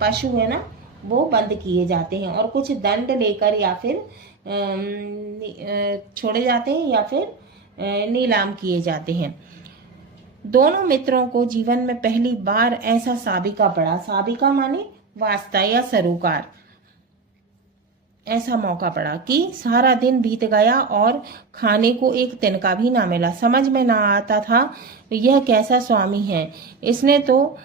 पशु है ना, वो बंद किए जाते हैं और कुछ दंड लेकर या फिर छोड़े जाते हैं या फिर नीलाम किए जाते हैं। दोनों मित्रों को जीवन में पहली बार ऐसा साबिका पड़ा, साबिका माने वास्ता या सरोकार, ऐसा मौका पड़ा कि सारा दिन बीत गया और खाने को एक तिनका भी ना मिला। समझ में ना आता था यह कैसा स्वामी है, इसने तो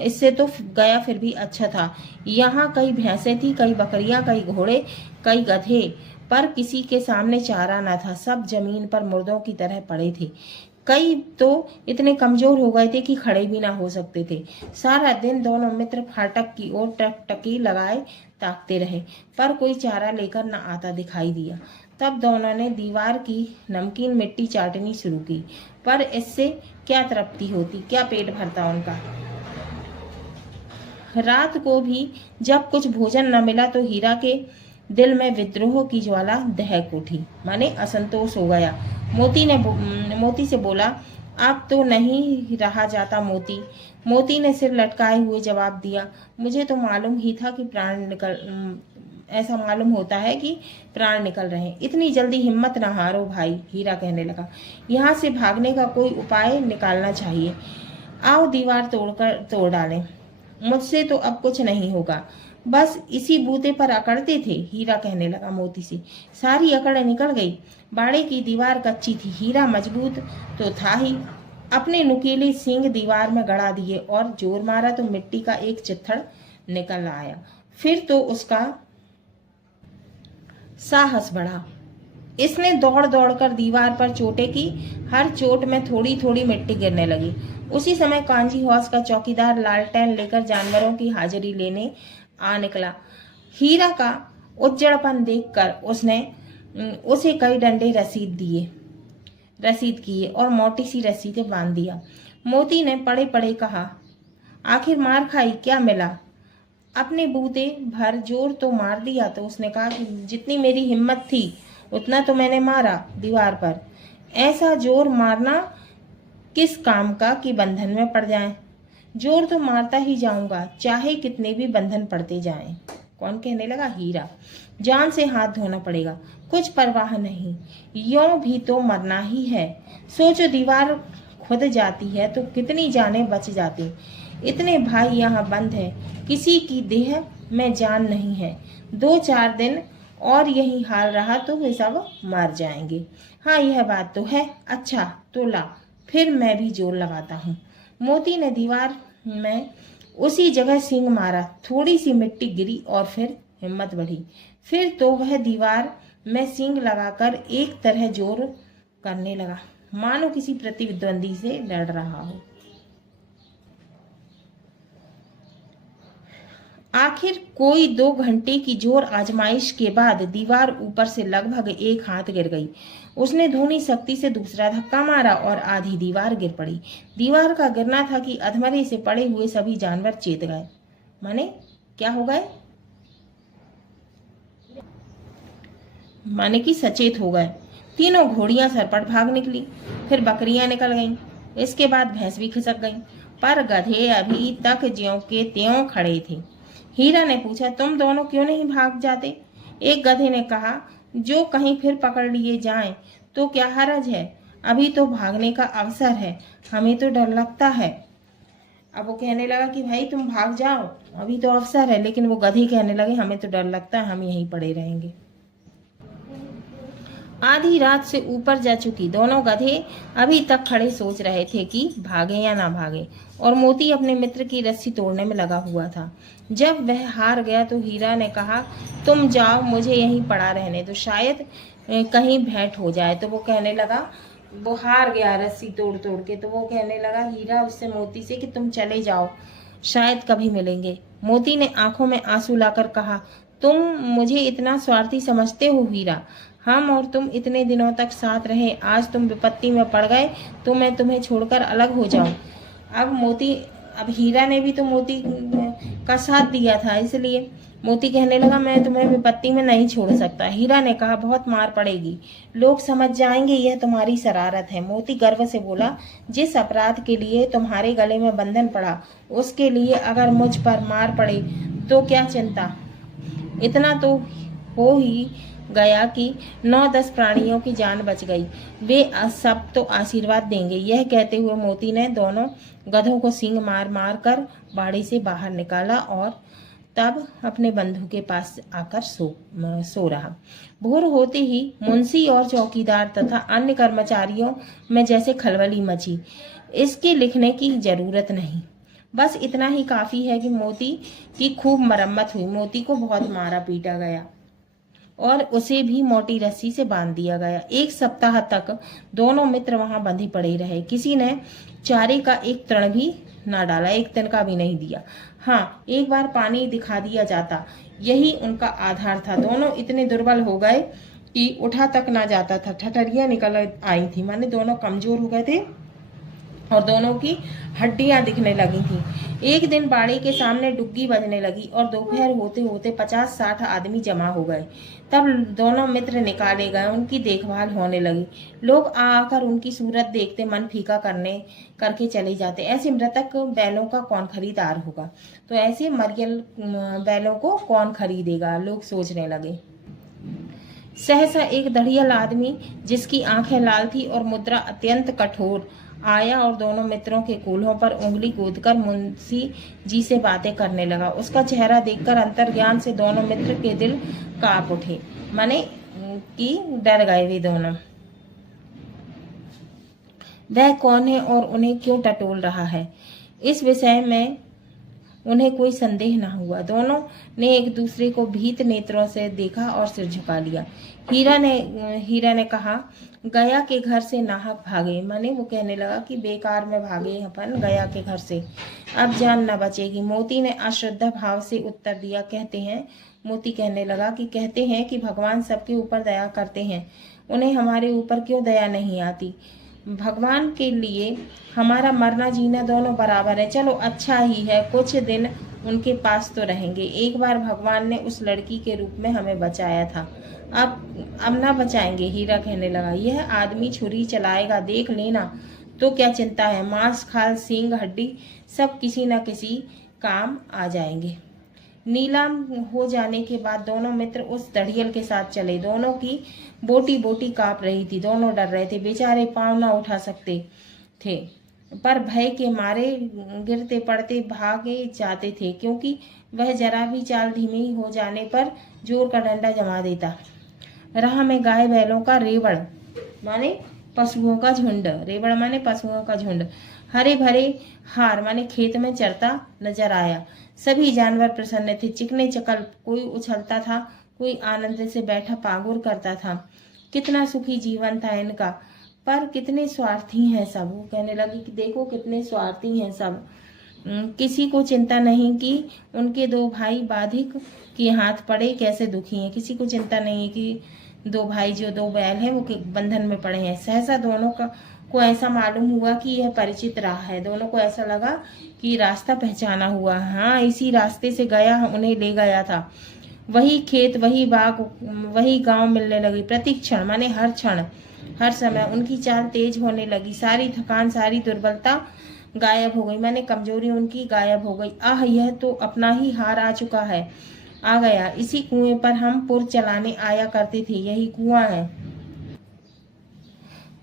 इससे तो गया फिर भी अच्छा था। यहाँ कई भैंसें थी, कई बकरियां, कई घोड़े, कई गधे, पर किसी के सामने चारा न था। सब जमीन पर मुर्दों की तरह पड़े थे। कई तो इतने कमजोर हो गए थे कि खड़े भी ना हो सकते थे। सारा दिन दोनों मित्र फाटक की ओर टकटकी लगाए ताकते रहे, पर कोई चारा लेकर न आता दिखाई दिया। तब दोनों ने दीवार की नमकीन मिट्टी चाटनी शुरू की, पर इससे क्या तृप्ति होती, क्या पेट भरता उनका। रात को भी जब कुछ भोजन न मिला तो हीरा के दिल में विद्रोह की ज्वाला दहक उठी, माने असंतोष हो गया। मोती से बोला, अब तो नहीं रहा जाता मोती। मोती ने सिर लटकाए हुए जवाब दिया, मुझे तो मालूम ही था कि ऐसा मालूम होता है कि प्राण निकल रहे हैं। इतनी जल्दी हिम्मत ना हारो भाई, हीरा कहने लगा। यहाँ से भागने का कोई उपाय निकालना चाहिए। आओ दीवार तोड़ डालें, मुझसे तो अब कुछ नहीं होगा। बस इसी बूते पर अकड़ते थे, हीरा कहने लगा मोती से। सारी अकड़ निकल गई। बाड़े की दीवार कच्ची थी, हीरा मजबूत तो था ही। अपने नुकीले सींग दीवार में गड़ा दिए और जोर मारा तो मिट्टी का एक चित्थड़ निकल आया। फिर तो उसका साहस बढ़ा। इसने दौड़ दौड़कर दीवार पर चोटें की, हर चोट में थोड़ी थोड़ी मिट्टी गिरने लगी। उसी समय कांजी हौस का चौकीदार लालटेन लेकर जानवरों की हाजिरी लेने आ निकला। हीरा का उज्जड़पन देखकर उसने उसे कई डंडे रसीद किए और मोटी सी रस्सी से बांध दिया। मोती ने पड़े पड़े कहा, आखिर मार खाई, क्या मिला? अपने बूते भर जोर तो मार दिया। तो उसने कहा कि जितनी मेरी हिम्मत थी उतना तो मैंने मारा दीवार पर। ऐसा जोर मारना किस काम का कि बंधन में पड़ जाए। जोर तो मारता ही जाऊंगा, चाहे कितने भी बंधन पड़ते जाएं। कौन कहने लगा? हीरा। जान से हाथ धोना पड़ेगा, कुछ परवाह नहीं, यों भी तो मरना ही है। सोचो, दीवार खुद जाती है तो कितनी जानें बच जाती। इतने भाई यहाँ बंद है, किसी की देह में जान नहीं है। 2-4 दिन और यही हाल रहा तो वे सब मर जाएंगे। हाँ, यह बात तो है। अच्छा तो ला, फिर मैं भी जोर लगाता हूँ। मोती ने दीवार में उसी जगह सींग मारा, थोड़ी सी मिट्टी गिरी और फिर हिम्मत बढ़ी। फिर तो वह दीवार में सींग लगाकर एक तरह जोर करने लगा, मानो किसी प्रतिद्वंदी से लड़ रहा हो। आखिर कोई 2 घंटे की जोर आजमाइश के बाद दीवार ऊपर से लगभग 1 हाथ गिर गई। उसने धूनी शक्ति से दूसरा धक्का मारा और आधी दीवार गिर पड़ी। दीवार का गिरना था कि अधमरे से पड़े हुए सभी जानवर चेत गए। माने क्या हो गए? माने कि सचेत हो गए। तीनों घोड़ियां सरपट भाग निकली, फिर बकरियां निकल गईं, इसके बाद भैंस भी खिसक गईं, पर गधे अभी तक ज्यों के त्यों खड़े थे। हीरा ने पूछा, तुम दोनों क्यों नहीं भाग जाते? एक गधे ने कहा, जो कहीं फिर पकड़ लिए जाएं तो क्या हरज है, अभी तो भागने का अवसर है, हमें तो डर लगता है। अब वो कहने लगा कि भाई तुम भाग जाओ, अभी तो अवसर है, लेकिन वो गधे कहने लगे हमें तो डर लगता है, हम यहीं पड़े रहेंगे। आधी रात से ऊपर जा चुकी, दोनों गधे अभी तक खड़े सोच रहे थे कि भागे या ना भागे, और मोती अपने मित्र की रस्सी तोड़ने में लगा हुआ था। जब वह हार गया तो हीरा ने कहा, तुम जाओ, मुझे यहीं पड़ा रहने दो, शायद कहीं भेंट हो जाए। तो वो कहने लगा, वो हार गया रस्सी तोड़ तोड़ के, तो वो कहने लगा हीरा उससे मोती से कि तुम चले जाओ, शायद कभी मिलेंगे। मोती ने आंखों में आंसू लाकर कहा, तुम मुझे इतना स्वार्थी समझते हो हीरा? हम और तुम इतने दिनों तक साथ रहे, आज तुम विपत्ति में पड़ गए तो मैं तुम्हें छोड़कर अलग हो जाऊं। अब हीरा ने भी तो मोती का साथ दिया था, इसलिए मोती कहने लगा, मैं तुम्हें विपत्ति में नहीं छोड़ सकता। हीरा ने कहा, बहुत मार पड़ेगी, लोग समझ जाएंगे यह तुम्हारी शरारत है। मोती गर्व से बोला, जिस अपराध के लिए तुम्हारे गले में बंधन पड़ा, उसके लिए अगर मुझ पर मार पड़े तो क्या चिंता। इतना तो हो ही गया कि 9-10 प्राणियों की जान बच गई, वे सब तो आशीर्वाद देंगे। यह कहते हुए मोती ने दोनों गधों को सींग मार मार कर बाड़ी से बाहर निकाला और तब अपने बंधु के पास आकर सो रहा। भोर होते ही मुंशी और चौकीदार तथा अन्य कर्मचारियों में जैसे खलबली मची। इसके लिखने की जरूरत नहीं, बस इतना ही काफी है कि मोती की खूब मरम्मत हुई। मोती को बहुत मारा पीटा गया और उसे भी मोटी रस्सी से बांध दिया गया। 1 सप्ताह तक दोनों मित्र वहां बंधे पड़े रहे। किसी ने चारे का एक तृण भी ना डाला, एक तिनका भी नहीं दिया। हाँ, एक बार पानी दिखा दिया जाता, यही उनका आधार था। दोनों इतने दुर्बल हो गए कि उठा तक ना जाता था, ठठरियां निकल आई थी, माने दोनों कमजोर हो गए थे और दोनों की हड्डियां दिखने लगी थी। एक दिन बाड़ी के सामने डुग्गी बजने लगी और दोपहर होते होते 50-60 आदमी जमा हो गए। तब दोनों मित्र निकाले गए, उनकी देखभाल होने लगी। लोग आकर उनकी सूरत देखते मन फीका करके चले जाते। ऐसे मृतक बैलों का कौन खरीदार होगा, तो ऐसे मरियल बैलों को कौन खरीदेगा, लोग सोचने लगे। सहसा एक दढ़ियल आदमी, जिसकी आंखें लाल थी और मुद्रा अत्यंत कठोर, आया और दोनों मित्रों के कूल्हों पर उंगली कूदकर मुंशी जी से बातें करने लगा। उसका चेहरा देखकर अंतर्ज्ञान से दोनों मित्र के दिल कांप उठे, माने कि डर गए वे दोनों। वह कौन है और उन्हें क्यों टटोल रहा है, इस विषय में उन्हें कोई संदेह न हुआ। दोनों ने एक दूसरे को भीत नेत्रों से देखा और सिर झुका लिया। हीरा ने कहा, गया के घर से नाहक भागे, माने वो कहने लगा कि बेकार में भागे अपन गया के घर से, अब जान न बचेगी। मोती ने अश्रद्धा भाव से उत्तर दिया, मोती कहने लगा कि कहते हैं कि भगवान सबके ऊपर दया करते हैं, उन्हें हमारे ऊपर क्यों दया नहीं आती। भगवान के लिए हमारा मरना जीना दोनों बराबर है। चलो अच्छा ही है, कुछ दिन उनके पास तो रहेंगे। एक बार भगवान ने उस लड़की के रूप में हमें बचाया था, अब ना बचाएंगे। हीरा कहने लगा, यह आदमी छुरी चलाएगा, देख लेना। तो क्या चिंता है, मांस खाल सींग हड्डी सब किसी न किसी काम आ जाएंगे। नीलाम हो जाने के बाद दोनों मित्र उस दढ़ियल के साथ चले। दोनों की बोटी बोटी कांप रही थी, दोनों डर रहे थे, बेचारे पांव न उठा सकते थे, पर भय के मारे गिरते पड़ते भागे जाते थे, क्योंकि वह जरा भी चाल धीमी हो जाने पर जोर का डंडा जमा देता। राह में गाय बैलों का रेवड़ माने पशुओं का झुंड, रेवड़ माने पशुओं का झुंड, हरे भरे हार माने खेत में चरता नजर आया। सभी जानवर प्रसन्न थे, चिकने चकल, कोई उछलता था, कोई आनंद से बैठा पागुर करता था। कितना सुखी जीवन था इनका, पर कितने स्वार्थी हैं सब। वो कहने लगी कि देखो कितने स्वार्थी हैं सब। किसी को चिंता नहीं कि उनके दो भाई बाधिक के हाथ पड़े कैसे दुखी हैं। किसी को चिंता नहीं है कि दो भाई जो दो बैल हैं वो बंधन में पड़े हैं। सहसा दोनों को ऐसा मालूम हुआ कि यह परिचित राह है। दोनों को ऐसा लगा कि रास्ता पहचाना हुआ। हाँ, इसी रास्ते से गया उन्हें ले गया था। वही खेत, वही बाग, वही गांव मिलने लगी। प्रति क्षण माने हर क्षण, हर समय उनकी चाल तेज होने लगी। सारी थकान, सारी दुर्बलता गायब हो गई, माने कमजोरी उनकी गायब हो गई। आह, यह तो अपना ही हार आ गया। इसी कुएं पर हम पुर चलाने आया करते थे, यही कुआं है।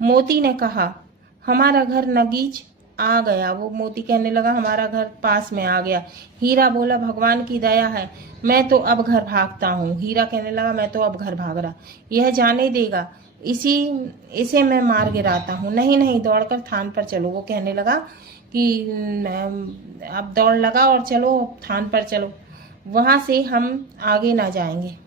मोती ने कहा, हमारा घर नगीच आ गया। वो मोती कहने लगा, हमारा घर पास में आ गया। हीरा बोला, भगवान की दया है, मैं तो अब घर भागता हूँ। हीरा कहने लगा, मैं तो अब घर भाग रहा, यह जाने देगा, इसे मैं मार गिराता हूँ। नहीं नहीं, दौड़कर थान पर चलो। वो कहने लगा कि अब दौड़ लगा और चलो थान पर चलो, वहां से हम आगे ना जाएंगे।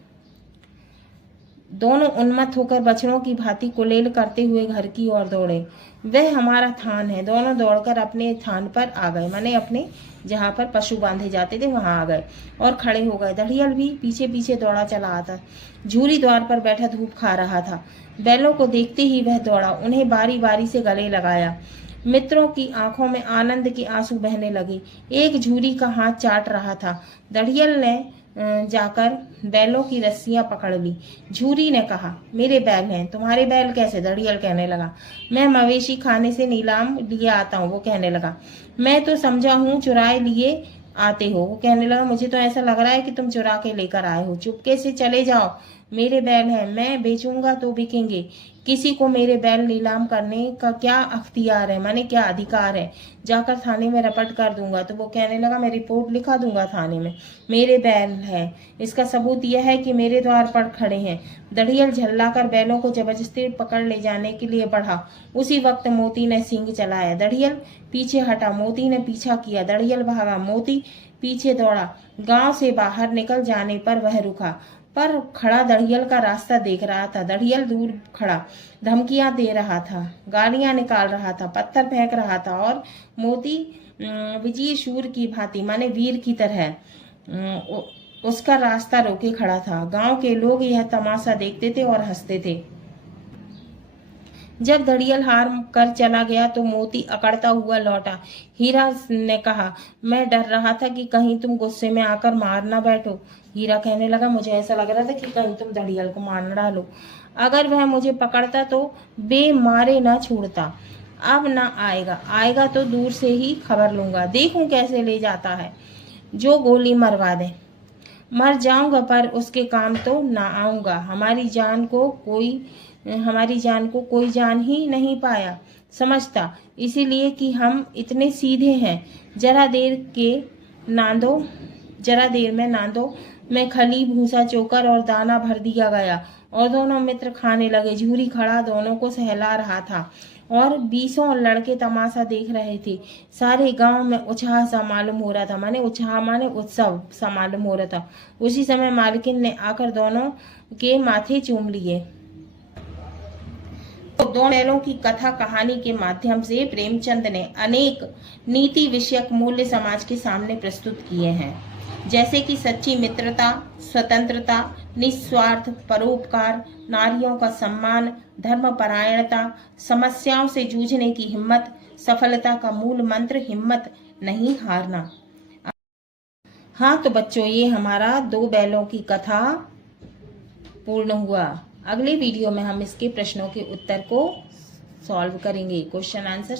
दोनों उन्मत्त होकर बछड़ों की भांति कुलेल करते हुए घर की ओर दौड़े। वह हमारा थान है। दोनों दौड़कर अपने थान पर आ गए, माने अपने जहाँ पर पशु बांधे जाते थे वहां आ गए और खड़े हो गए। दढ़ियल भी पीछे पीछे दौड़ा चला आता। झूरी द्वार पर बैठा धूप खा रहा था। बैलों को देखते ही वह दौड़ा, उन्हें बारी बारी से गले लगाया। मित्रों की आंखों में आनंद के आंसू बहने लगे। एक झूरी का हाथ चाट रहा था। दढ़ियल ने जाकर बैलों की रस्सियां पकड़ ली। झूरी ने कहा, मेरे बैल हैं। तुम्हारे बैल कैसे? दढ़ियल कहने लगा, मैं मवेशी खाने से नीलाम लिए आता हूँ। वो कहने लगा, मैं तो समझा हूँ चुराए लिए आते हो। वो कहने लगा, मुझे तो ऐसा लग रहा है कि तुम चुरा के लेकर आए हो। चुपके से चले जाओ, मेरे बैल हैं, मैं बेचूंगा तो बिकेंगे। किसी को मेरे बैल नीलाम करने का क्या अख्तियार है, माने क्या अधिकार है? जाकर थाने में रपट कर दूंगा। तो वो कहने लगा, मैं रिपोर्ट लिखा दूंगा थाने में, मेरे बैल है, इसका सबूत यह है कि मेरे द्वार पर खड़े हैं। दढ़ियल झल्लाकर बैलों को जबरदस्ती पकड़ ले जाने के लिए बढ़ा। उसी वक्त मोती ने सींग चलाया। दढ़ियल पीछे हटा, मोती ने पीछा किया। दढ़ियल भागा, मोती पीछे दौड़ा। गांव से बाहर निकल जाने पर वह रुका, पर खड़ा दढ़ियल का रास्ता देख रहा था। दढ़ियल दूर खड़ा धमकियां दे रहा था, गालियां निकाल रहा था, पत्थर फेंक रहा था, और मोती विजय शूर की भांति माने वीर की तरह उसका रास्ता रोके खड़ा था। गांव के लोग यह तमाशा देखते थे और हंसते थे। जब दढ़ियल हार कर चला गया तो मोती अकड़ता हुआ लौटा। हीरा ने कहा, मैं डर रहा था कि कहीं तुम गुस्से में आकर मार ना बैठो। हीरा कहने लगा, मुझे ऐसा लग रहा था कि कहीं तुम दढ़ियल को मार न डालो। अगर वह मुझे पकड़ता तो बेमारे न छोड़ता। अब ना आएगा तो दूर से ही खबर लूंगा, देखूं कैसे ले जाता है, जो गोली मरवा दे। मर जाऊंगा पर उसके काम तो ना आऊंगा। हमारी जान को कोई जान ही नहीं पाया समझता, इसीलिए कि हम इतने सीधे हैं। जरा देर में नांदो में खली, भूसा, चोकर और दाना भर दिया गया और दोनों मित्र खाने लगे। झूरी खड़ा दोनों को सहला रहा था और 20 लड़के तमाशा देख रहे थे। सारे गांव में उत्साह सा मालूम हो रहा था, माने उत्साह माने उत्सव सा मालूम हो रहा था। उसी समय मालकिन ने आकर दोनों के माथे चूम लिए। दोनों बैलों की कथा कहानी के माध्यम से प्रेमचंद ने अनेक नीति विषयक मूल्य समाज के सामने प्रस्तुत किए हैं, जैसे कि सच्ची मित्रता, स्वतंत्रता, निस्वार्थ परोपकार, नारियों का सम्मान, धर्मपरायणता, समस्याओं से जूझने की हिम्मत, सफलता का मूल मंत्र हिम्मत नहीं हारना। हाँ तो बच्चों, ये हमारा 2 बैलों की कथा पूर्ण हुआ। अगले वीडियो में हम इसके प्रश्नों के उत्तर को सॉल्व करेंगे, क्वेश्चन आंसर।